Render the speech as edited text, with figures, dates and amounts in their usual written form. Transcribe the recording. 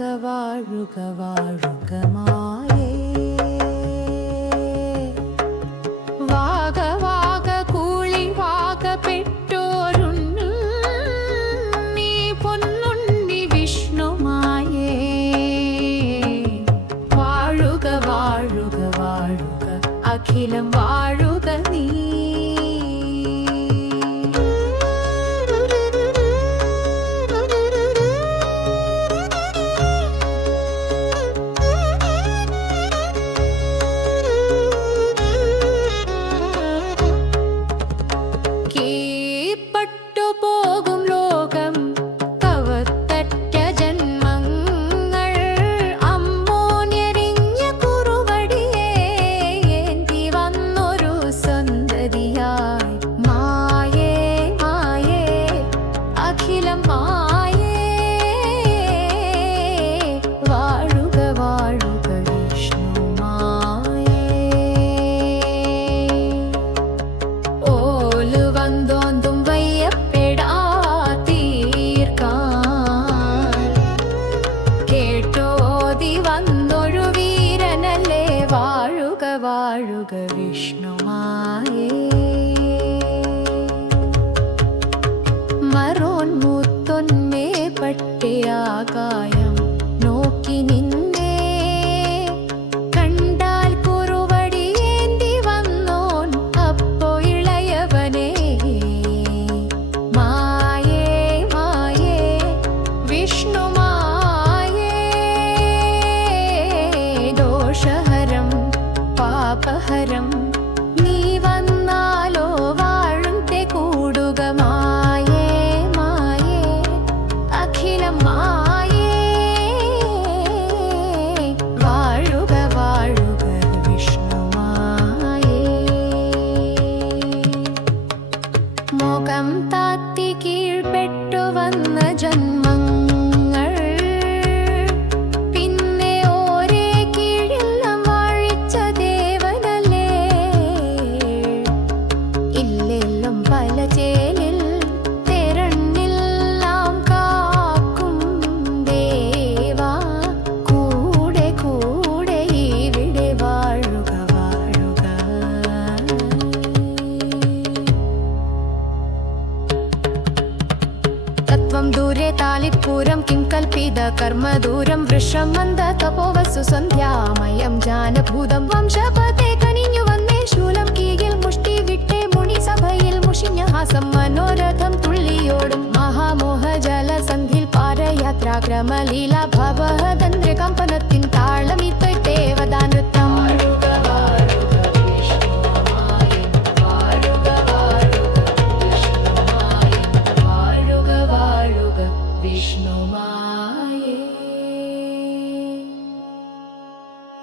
വാഴുക വാഴുക മായേ വാക വാക കൂളി വാക പെട്ടോരുണ്ണി പൊന്നുണ്ണി വിഷ്ണുമായേ വാഴുക വാഴുക വാഴുക അഖിലം വാഴുക നീ വാഴുക വിഷ്ണുമായേ മറോന്മുത്തൊന്മേ പട്ടയാകായം നോക്കി നിന്നെ കണ്ടാൽ കുറുവടിയേന്തി വന്നോൻ അപ്പോ ഇളയവനേ മായേ മായേ വിഷ്ണുമായേ ദോഷഹരം പാപഹരം നീ വന്നാലോ വാഴും കൂടുക മായേ മായേ അഖിലം മായേ വാഴുക വാഴുക വിഷ്ണുമായേ മോകം താത്തി കീഴ്പ്പെട്ടു വന്ന ജന്മങ്ങൾ ദൂരെ താലിപ്പൂരം കിം കൽപ്പിത കർമ്മദൂരം വൃഷം മന്ദ തപോവസ്സു സന്ധ്യാമയം ജാനഭൂതം വംശപതേ കനിഞ്ഞു വന്നേ ശൂലം കീയിൽ മുഷ്ടി വിട്ടേ മുനി സഭയിൽ മുഷിഞ്ഞ ഹാസം മനോരഥം തുള്ളിയോടും മഹാമോഹ ജലസന്ധിൽ പാരയാത്രാക്രമലീല ഭവഹതന്ത്രകമ്പനത്തിൻ താളമി